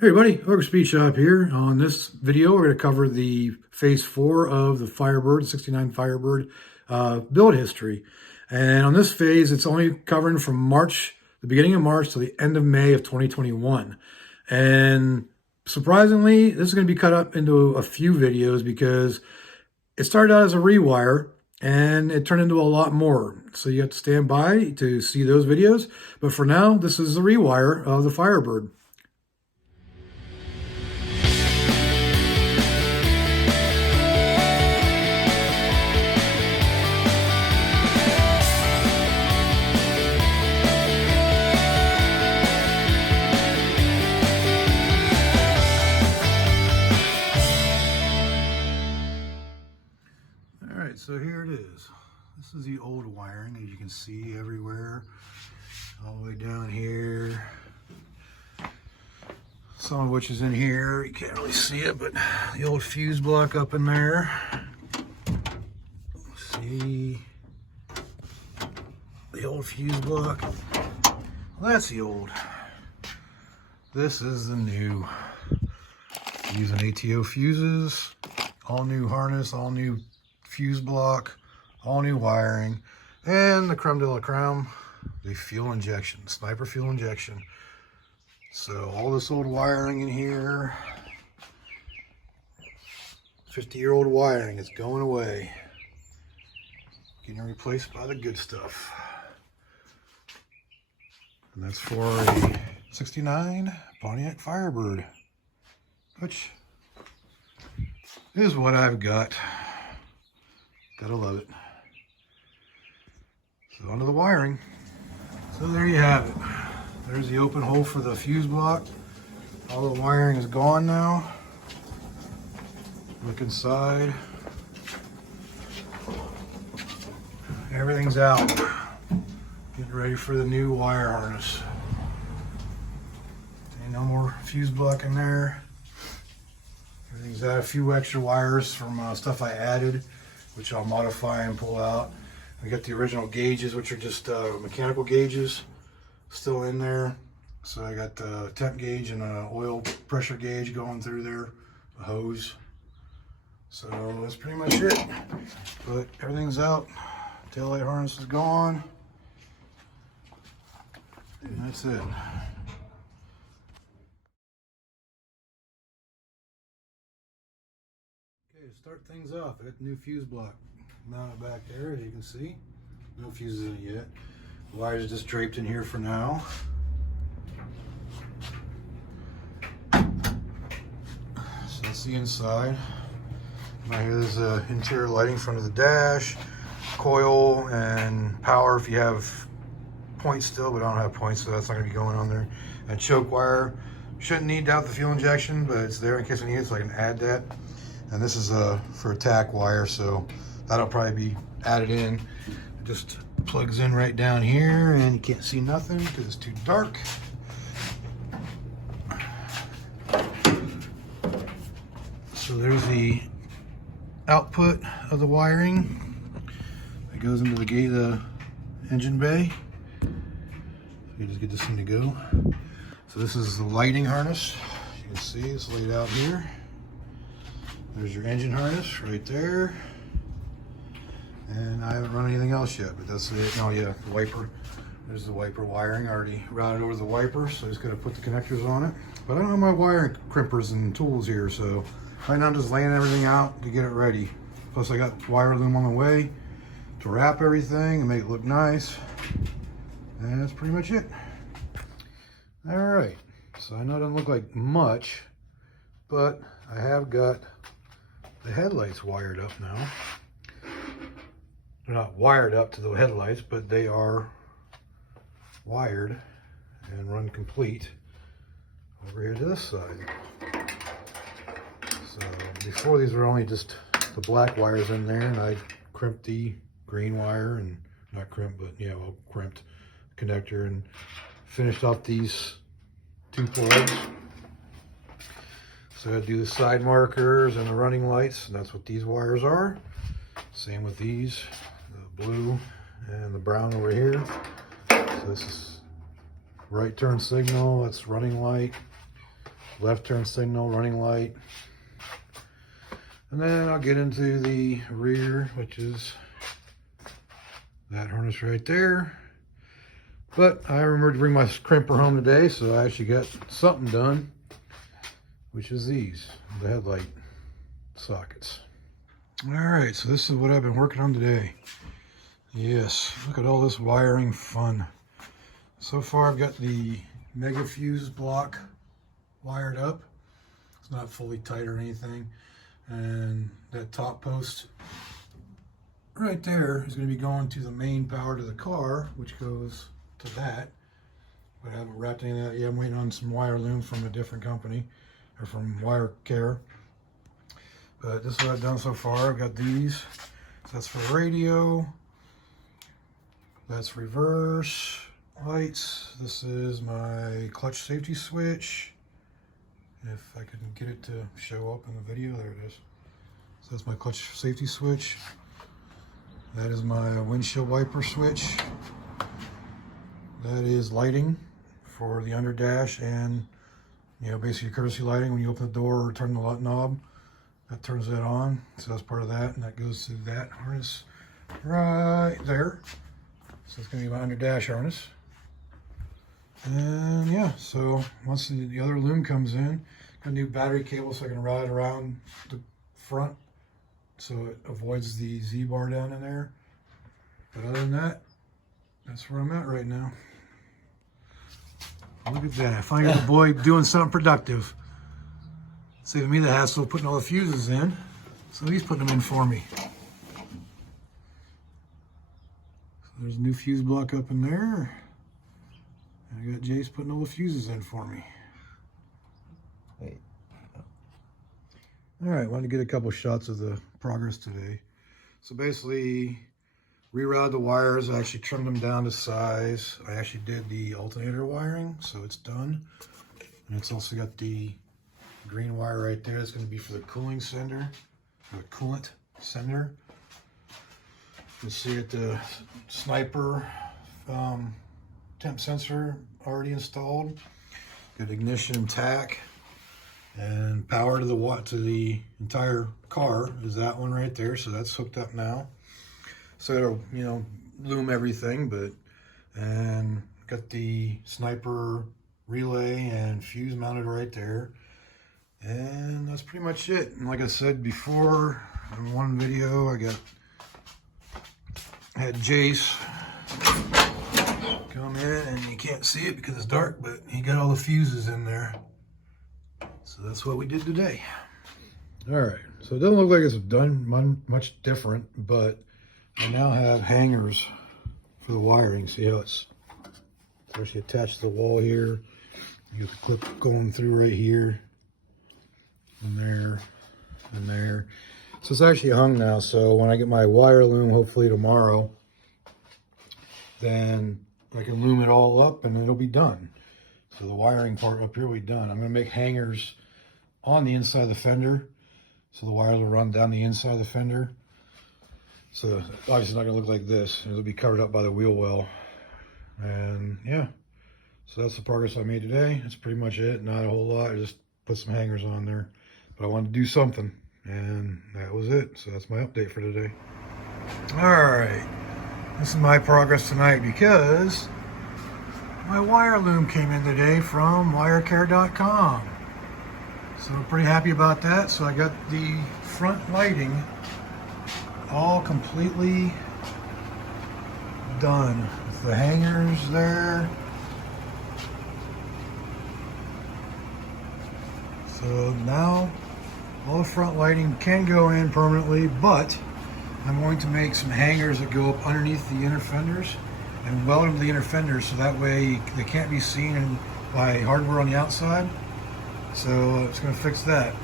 Hey everybody, Ogre Speed Shop here. On this video, we're going to cover the Phase 4 of the Firebird, 69 Firebird build history. And on this phase, it's only covering from March, the beginning of March to the end of May of 2021. And surprisingly, this is going to be cut up into a few videos because it started out as a rewire and it turned into a lot more. So you have to stand by to see those videos. But for now, this is the rewire of the Firebird. So here it is. This is the old wiring, as you can see everywhere, all the way down here. Some of which is in here. You can't really see it, but the old fuse block up in there. See the old fuse block. Well, that's the old. This is the new. Using ATO fuses, all new harness, all new fuse block, all new wiring, and the creme de la creme, the fuel injection, sniper fuel injection. So all this old wiring in here, 50-year-old wiring, is going away, getting replaced by the good stuff. And that's for a 69 Pontiac Firebird, which is what I've got. Gotta love it. So onto the wiring. So there you have it. There's the open hole for the fuse block. All the wiring is gone now. Look inside. Everything's out. Getting ready for the new wire harness. Ain't no more fuse block in there. Everything's out. A few extra wires from stuff I added, which I'll modify and pull out. We got the original gauges, which are just mechanical gauges, still in there. So I got the temp gauge and an oil pressure gauge going through there, a hose. So that's pretty much it. But everything's out. Taillight harness is gone. And that's it. Okay, to start things off, I got the new fuse block mounted back there, as you can see. No fuses in it yet. The wires are just draped in here for now. So that's the inside. Right here, there's interior lighting in front of the dash, coil, and power if you have points still, but I don't have points, so that's not going to be going on there. And choke wire. Shouldn't need to have the fuel injection, but it's there in case I need it, so I can add that. And this is for a tack wire, so that'll probably be added in. It just plugs in right down here, and you can't see nothing because it's too dark. So there's the output of the wiring that goes into the gate, the engine bay. So you just get this thing to go. So this is the lighting harness. You can see it's laid out here. There's your engine harness right there. And I haven't run anything else yet, but that's it. Oh yeah, the wiper. There's the wiper wiring. I already routed over the wiper, so I just gotta put the connectors on it. But I don't have my wiring crimpers and tools here, so right now I'm just laying everything out to get it ready. Plus I got wire loom on the way to wrap everything and make it look nice. And that's pretty much it. All right, so I know it doesn't look like much, but I have got the headlights wired up now. They're not wired up to the headlights, but they are wired and run complete over here to this side. So before, these were only just the black wires in there, and I crimped the green wire, and not crimped, but yeah, well, crimped connector, and finished off these two plugs. So I do the side markers and the running lights, and that's what these wires are. Same with these, the blue and the brown over here. So this is right turn signal, that's running light. left turn signal, running light. And then I'll get into the rear, which is that harness right there. But I remembered to bring my crimper home today, so I actually got something done, which is these, the headlight sockets. All right, so this is what I've been working on today. Yes, look at all this wiring fun. So far I've got the mega fuse block wired up. It's not fully tight or anything. And that top post right there is going to be going to the main power to the car, which goes to that. But I haven't wrapped any of that yet. I'm waiting on some wire loom from a different company, or from Wire Care. But this is what I've done so far. I've got these. So that's for radio. That's reverse lights. This is my clutch safety switch. If I can get it to show up in the video, there it is. So that's my clutch safety switch. That is my windshield wiper switch. That is lighting for the under dash, and basically courtesy lighting when you open the door or turn the light knob. That turns that on, so that's part of that, and that goes to that harness right there. So it's going to be my under dash harness. And yeah, so once the other loom comes in, got a new battery cable so I can ride around the front so it avoids the Z-bar down in there. But other than that, that's where I'm at right now. Look at that. I finally got the boy doing something productive. Saving me the hassle of putting all the fuses in. So he's putting them in for me. So there's a new fuse block up in there. And I got Jace putting all the fuses in for me. Wait. All right, wanted to get a couple shots of the progress today. So basically, rerouted the wires. I actually trimmed them down to size. I actually did the alternator wiring, so it's done. And it's also got the green wire right there. That's going to be for the cooling sender, or the coolant sender. You can see it, the sniper temp sensor already installed. Got ignition and tack, and power to the entire car is that one right there. So that's hooked up now. So it'll loom everything, and got the sniper relay and fuse mounted right there. And that's pretty much it. And like I said before in one video, I had Jace come in, and you can't see it because it's dark, but he got all the fuses in there. So that's what we did today. All right, so it doesn't look like it's done much different, but I now have hangers for the wiring. See how it's actually attached to the wall here. You have the clip going through right here, and there, and there. So it's actually hung now, so when I get my wire loom, hopefully tomorrow, then I can loom it all up and it'll be done. So the wiring part up here will be done. I'm going to make hangers on the inside of the fender, so the wires will run down the inside of the fender. So obviously it's not going to look like this. It'll be covered up by the wheel well. And yeah, so that's the progress I made today. That's pretty much it. Not a whole lot. I just put some hangers on there. But I wanted to do something, and that was it. So that's my update for today. All right. This is my progress tonight because my wire loom came in today from wirecare.com. So I'm pretty happy about that. So I got the front lighting all completely done with the hangers there. So now all the front lighting can go in permanently, but I'm going to make some hangers that go up underneath the inner fenders and weld them to the inner fenders, so that way they can't be seen by hardware on the outside. So it's going to fix that.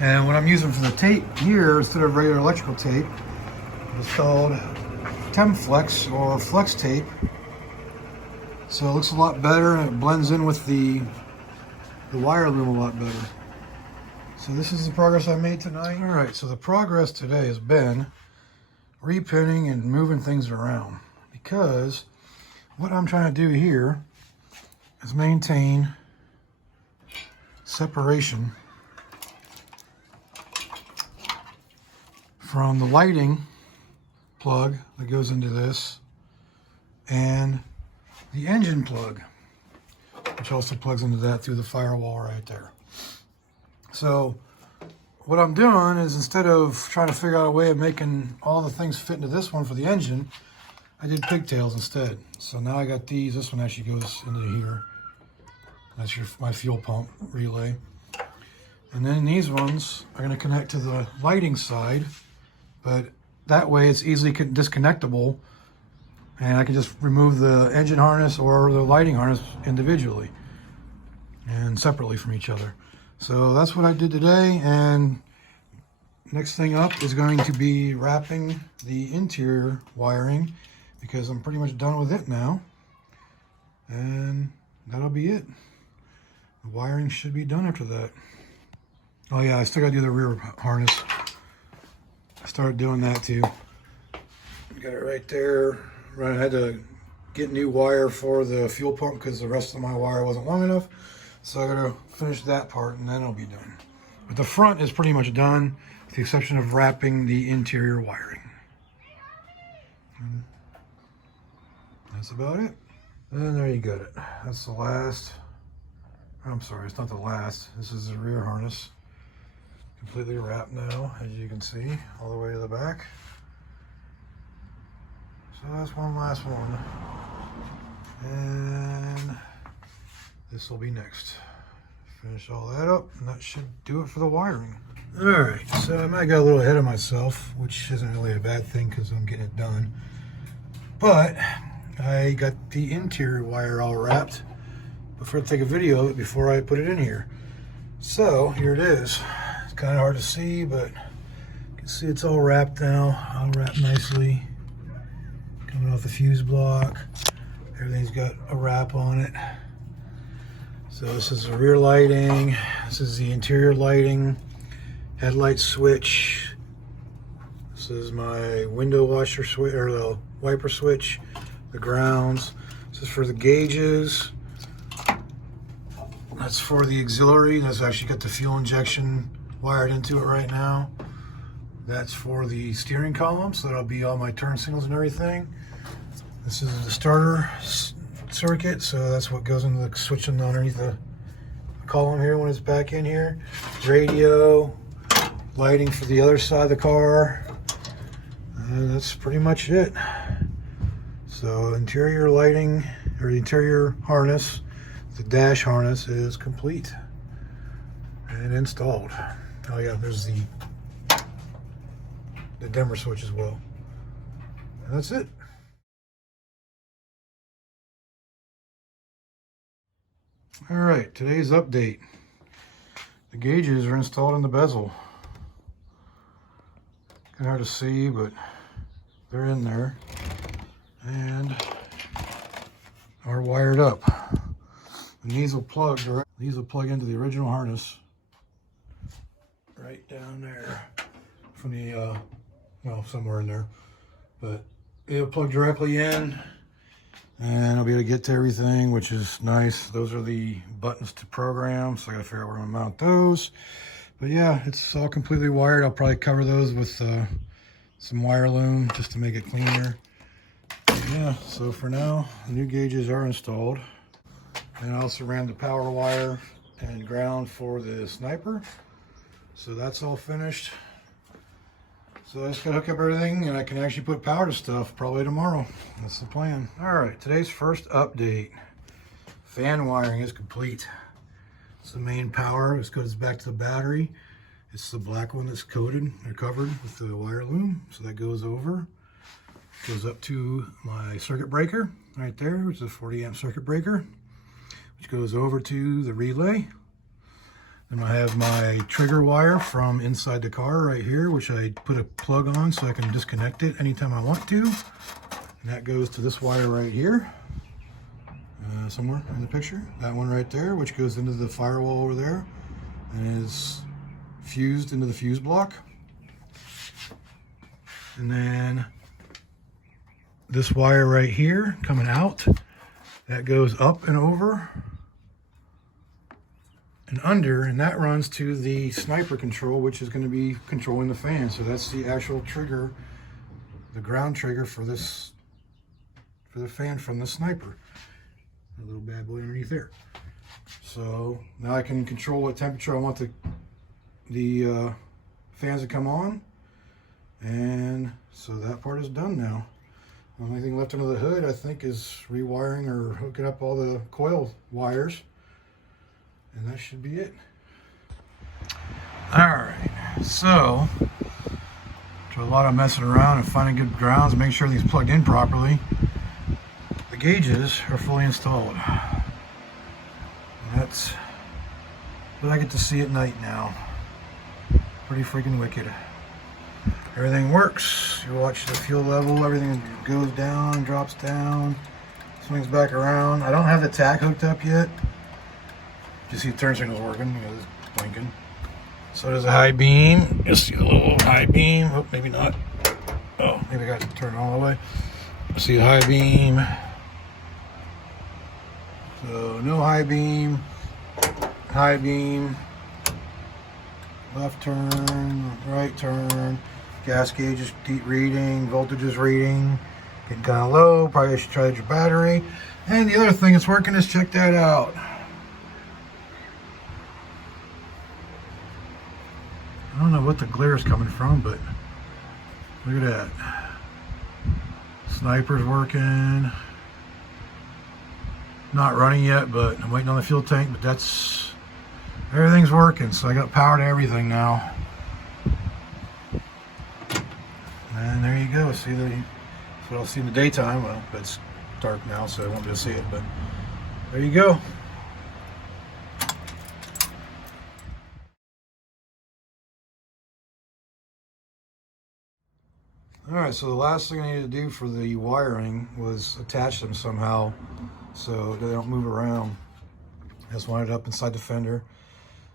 And what I'm using for the tape here, instead of regular electrical tape, is called Temflex or Flex tape. So it looks a lot better, and it blends in with the wire loom a lot better. So this is the progress I made tonight. All right, so the progress today has been repinning and moving things around, because what I'm trying to do here is maintain separation from the lighting plug that goes into this and the engine plug, which also plugs into that through the firewall right there. So what I'm doing is, instead of trying to figure out a way of making all the things fit into this one for the engine, I did pigtails instead. So now I got these. This one actually goes into here. That's my fuel pump relay. And then these ones are going to connect to the lighting side, but that way it's easily disconnectable, and I can just remove the engine harness or the lighting harness individually and separately from each other. So that's what I did today, and next thing up is going to be wrapping the interior wiring, because I'm pretty much done with it now, and that'll be it. The wiring should be done after that. Oh yeah, I still gotta do the rear harness. I started doing that too. Got it right there. Right, I had to get new wire for the fuel pump because the rest of my wire wasn't long enough. So I gotta finish that part and then it'll be done. But the front is pretty much done, with the exception of wrapping the interior wiring. And that's about it. And there you got it. That's the last. I'm sorry, it's not the last. This is the rear harness. Completely wrapped now, as you can see, all the way to the back. So that's one last one. And this will be next. Finish all that up, and that should do it for the wiring. All right, so I might got a little ahead of myself, which isn't really a bad thing because I'm getting it done. But I got the interior wire all wrapped before I take a video of it before I put it in here. So here it is. It's kind of hard to see, but you can see it's all wrapped now. All wrapped nicely. Coming off the fuse block. Everything's got a wrap on it. So this is the rear lighting. This is the interior lighting. Headlight switch. This is my window washer switch, or the wiper switch. The grounds. This is for the gauges. That's for the auxiliary. That's actually got the fuel injection wired into it right now. That's for the steering column, so that'll be all my turn signals and everything. This is the starter circuit, so that's what goes into the switching underneath the column here when it's back in here. Radio, lighting for the other side of the car, and that's pretty much it. So interior lighting, or the interior harness, the dash harness is complete and installed. Oh yeah, there's the dimmer switch as well. And that's it. All right, today's update. The gauges are installed in the bezel. Kind of hard to see, but they're in there and are wired up. And these will plug into the original harness right down there from the well, somewhere in there, but it'll plug directly in and I'll be able to get to everything, which is nice. Those are the buttons to program, so I gotta figure out where I'm gonna mount those. But yeah, it's all completely wired. I'll probably cover those with some wire loom just to make it cleaner. Yeah, so for now, the new gauges are installed. And I also ran the power wire and ground for the sniper. So that's all finished. So I just gotta hook up everything and I can actually put power to stuff probably tomorrow. That's the plan. All right, today's first update. Fan wiring is complete. It's the main power. This goes back to the battery. It's the black one that's coated or covered with the wire loom. So that goes over. Goes up to my circuit breaker right there, which is a 40 amp circuit breaker, which goes over to the relay. Then I have my trigger wire from inside the car right here, which I put a plug on so I can disconnect it anytime I want to. And that goes to this wire right here, somewhere in the picture. That one right there, which goes into the firewall over there and is fused into the fuse block. And then this wire right here coming out, that goes up and over and under, and that runs to the sniper control, which is going to be controlling the fan. So that's the actual trigger, the ground trigger for this, for the fan from the sniper. A little bad boy underneath there. So now I can control what temperature I want the fans to come on, and so that part is done now. The only thing left under the hood, I think, is rewiring or hooking up all the coil wires, and that should be it. All right, so after a lot of messing around and finding good grounds and making sure everything's plugged in properly, the gauges are fully installed. And that's what I get to see at night now. Pretty freaking wicked. Everything works. You watch the fuel level, everything goes down, drops down, swings back around. I don't have the tack hooked up yet. You see the turn signal's working, you know, it's blinking. So there's a high beam. You see the little high beam. Oh, maybe not. Oh, maybe I got to turn it all the way. See the high beam. So no high beam, left turn, right turn, gas gauge is deep reading, voltage is reading, getting kind of low, probably should charge your battery. And the other thing that's working is, check that out. I don't know what the glare is coming from, but look at that. Sniper's working. Not running yet, but I'm waiting on the fuel tank, but that's, everything's working. So I got power to everything now. And there you go. See, that's what I'll see in the daytime. Well, it's dark now, so I won't be able to see it, but there you go. All right, so the last thing I needed to do for the wiring was attach them somehow so they don't move around. I just wanted it up inside the fender.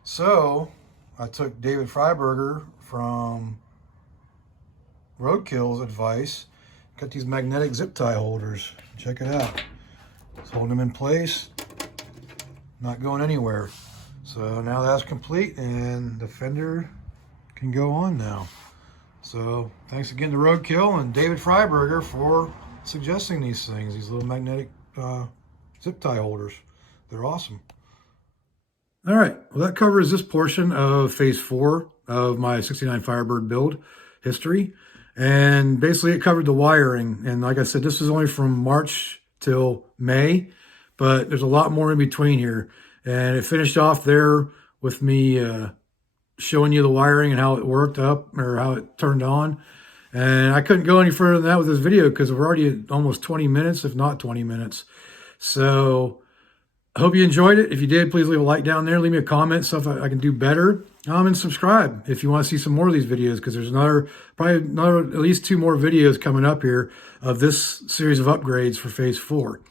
So I took David Firebird from Roadkill's advice. Got these magnetic zip tie holders. Check it out. It's holding them in place, not going anywhere. So now that's complete and the fender can go on now. So thanks again to Roadkill and David Firebird for suggesting these things, these little magnetic zip tie holders. They're awesome. All right, well, that covers this portion of phase 4 of my 69 Firebird build history. And basically it covered the wiring. And like I said, this is only from March till May, but there's a lot more in between here. And it finished off there with me showing you the wiring and how it worked up, or how it turned on. And I couldn't go any further than that with this video because we're already at almost 20 minutes, if not 20 minutes. So I hope you enjoyed it. If you did, please leave a like down there. Leave me a comment, stuff I can do better. And subscribe if you want to see some more of these videos, because there's at least 2 more videos coming up here of this series of upgrades for phase 4.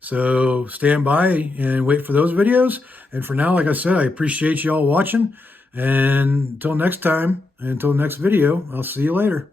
So stand by and wait for those videos. And for now, like I said, I appreciate you all watching. And until next time, until next video, I'll see you later.